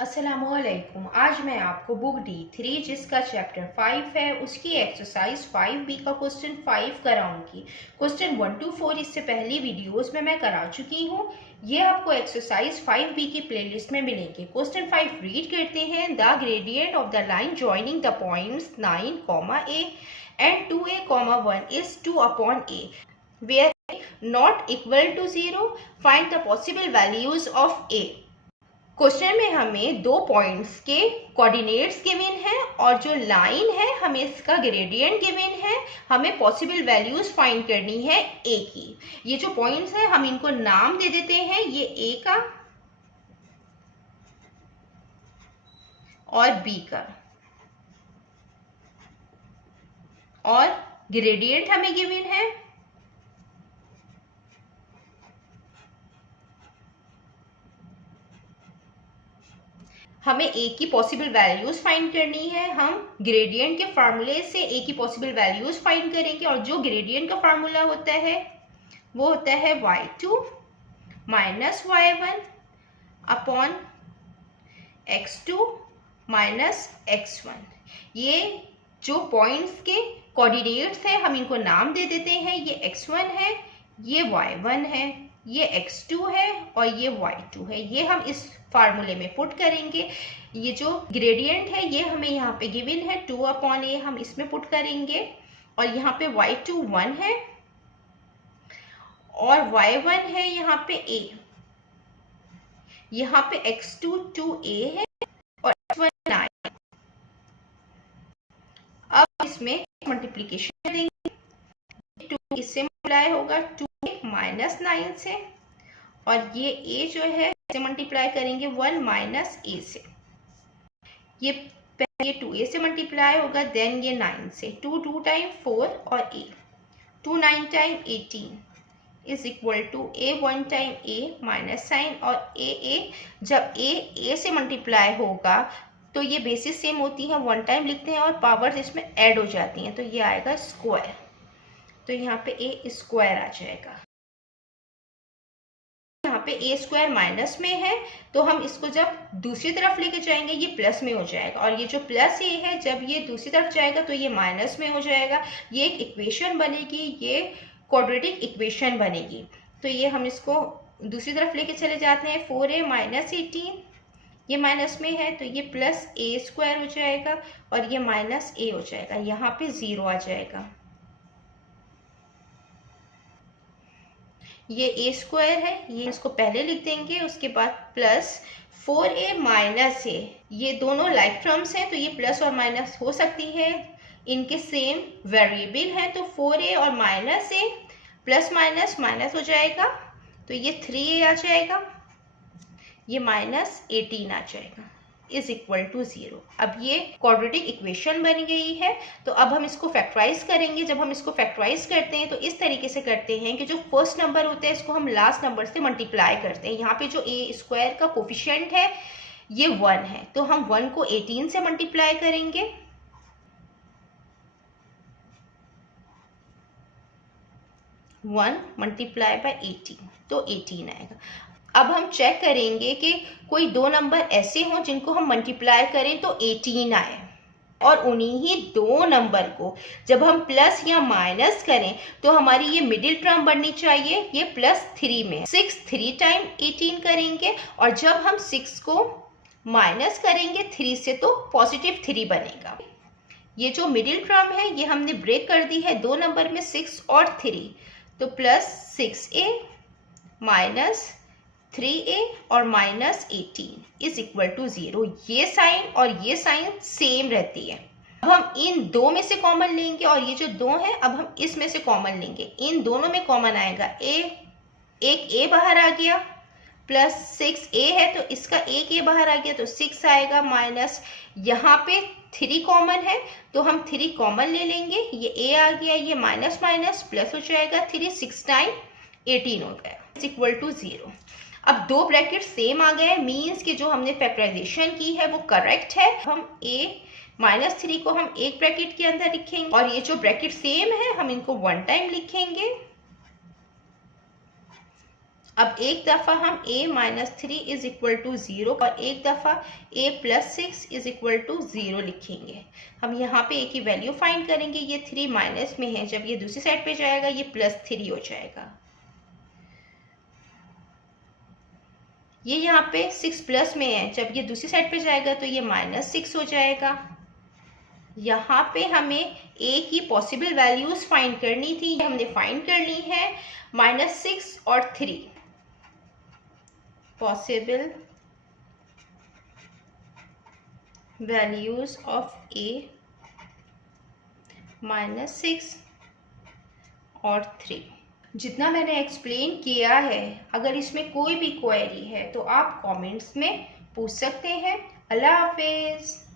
अस्सलामुअलैकुम। आज मैं आपको बुक D3 जिसका चैप्टर 5 है उसकी एक्सरसाइज 5B का क्वेश्चन 5 कराऊंगी। क्वेश्चन 1 to 4 इससे पहली वीडियोस में मैं करा चुकी हूँ। ये आपको एक्सरसाइज 5B की प्लेलिस्ट में मिलेंगे। क्वेश्चन 5 रीड करते हैं। The gradient of the line joining the points 9, A and 2A, 1 is 2/A where A not equal to 0. Find the possible values of A. Question में हमें दो पॉइंट्स के coordinates given है और जो लाइन है हमें इसका ग्रेडियंट गिवन है। हमें पॉसिबल वैल्यूज फाइंड करनी है ए की। ये जो पॉइंट्स है हम इनको नाम दे देते हैं, ये ए का और बी का, और ग्रेडियंट हमें गिवन है हमें ए की पॉसिबल वैल्यूज फाइंड करनी है। हम ग्रेडियंट के फार्मूले से ए की पॉसिबल वैल्यूज फाइंड करेंगे और जो ग्रेडियंट का फार्मूला होता है वो होता है y2 minus y1 upon x2 minus x1। ये जो पॉइंट्स के कोऑर्डिनेट्स है हम इनको नाम दे देते हैं। ये x1 है, ये y1 है, ये x2 है और ये y2 है। ये हम इस फार्मूले में पुट करेंगे। ये जो ग्रेडियंट है ये हमें यहाँ पे गिवन है 2/A, हम इसमें पुट करेंगे और यहाँ पे y2 1 है और y1 है यहाँ पे a, यहाँ पे x2 2a है और x1 9। अब इसमें मल्टीप्लीकेशन देंगे, 2 इससे मल्टीप्लाई होगा 2 माइनस 9 से, और ये a जो है इसे मल्टीप्लाई करेंगे 1 माइनस a से। ये पहले 2a से मल्टीप्लाई होगा, देन ये 9 से। 2 टाइम 4 और a, 2 9 time 18 is equal to a 1 time a minus sign और a जब a से मल्टीप्लाई होगा तो ये बेसिस सेम होती है, 1 टाइम लिखते हैं और पावर्स इसमें ऐड हो जाती हैं, तो ये आएगा स्क्वायर। तो यहाँ पे a स्क्वायर आ जाएगा। यहाँ पे a स्क्वायर माइनस में है तो हम इसको जब दूसरी तरफ लेके जाएंगे ये प्लस में हो जाएगा, और ये जो प्लस a है जब ये दूसरी तरफ जाएगा तो ये माइनस में हो जाएगा। ये एक इक्वेशन बनेगी, ये क्वाड्रेटिक इक्वेशन बनेगी। तो ये हम इसको दूसरी तरफ लेके चले जाते हैं। 4a माइनस 18, ये माइनस में है तो ये प्लस a स्क्वायर हो जाएगा और ये माइनस a हो जाएगा। यहाँ पे 0 आ जाएगा। ये a स्क्वायर है, ये इसको पहले लिख देंगे, उसके बाद प्लस 4a माइनस a। ये दोनों लाइक टर्म्स हैं तो ये प्लस और माइनस हो सकती है, इनके सेम वेरिएबल है। तो 4a और minus a plus minus minus हो जाएगा तो ये 3a आ जाएगा, ये माइनस 18 आ जाएगा इज इक्वल टू 0। अब ये क्वाड्रेटिक इक्वेशन बन गई है। तो अब हम इसको फैक्टराइज करेंगे। जब हम इसको फैक्टराइज करते हैं तो इस तरीके से करते हैं कि जो फर्स्ट नंबर होता है इसको हम लास्ट नंबर से मल्टीप्लाई करते हैं। यहाँ पे जो a स्क्वायर का कोफिशिएंट है ये 1 है तो हम 1 को 18 से मल्टीप्लाई करेंगे, 1 मल्टीप्लाई बाय 18 तो 18 आएगा। अब हम चेक करेंगे कि कोई दो नंबर ऐसे हों जिनको हम मल्टीप्लाई करें तो 18 आए, और उन्हीं ही दो नंबर को जब हम प्लस या माइनस करें तो हमारी ये मिडिल टर्म बननी चाहिए। ये प्लस 3 में 6 3 टाइम 18 करेंगे, और जब हम 6 को माइनस करेंगे 3 से तो पॉजिटिव 3 बनेगा। ये जो मिडिल टर्म है ये हमने ब्रेक कर दी है दो नंबर में, 6 और 3, तो प्लस 6a माइनस 3a और माइनस 18 इज इक्वल टू 0। ये साइन और ये साइन सेम रहती है। अब हम इन दो में से कॉमन लेंगे और ये जो दो है अब हम इसमें से कॉमन लेंगे। इन दोनों में कॉमन आएगा एक a बाहर आ गया, प्लस 6a है तो इसका एक a बाहर आ गया तो 6 आएगा, माइनस यहाँ पे 3 कॉमन है तो हम 3 कॉमन ले लेंगे, ये a आ गया, ये माइनस माइनस प्लस हो जाएगा, 3 6 टाइम 18 हो गया इज इक्वल टू 0। अब दो ब्रैकेट सेम आ गए, मीन्स कि जो हमने फैक्टराइजेशन की है वो करेक्ट है। हम a माइनस 3 को हम एक ब्रैकेट के अंदर लिखेंगे और ये जो ब्रैकेट सेम है हम इनको 1 टाइम लिखेंगे अब एक दफ़ा हम a minus 3 is equal to 0 और एक दफ़ा a plus 6 is equal to 0 लिखेंगे। हम यहाँ पे a की वैल्यू फाइंड करेंगे। ये 3 माइनस में है, जब ये दूसरी साइड पे जाएगा ये प्लस 3 हो जाएगा। ये यहाँ पे 6 प्लस में है, जब ये दूसरी साइड पे जाएगा तो ये माइनस 6 हो जाएगा। यहाँ पे हमें a की पॉसिबल वैल्यूज फाइंड करनी थी, हमने फाइंड कर ली है। -6 और 3 पॉसिबल वैल्यूज ऑफ a, -6 और 3। जितना मैंने एक्सप्लेन किया है, अगर इसमें कोई भी क्वेरी है तो आप कमेंट्स में पूछ सकते हैं। अल्लाह हाफिज़।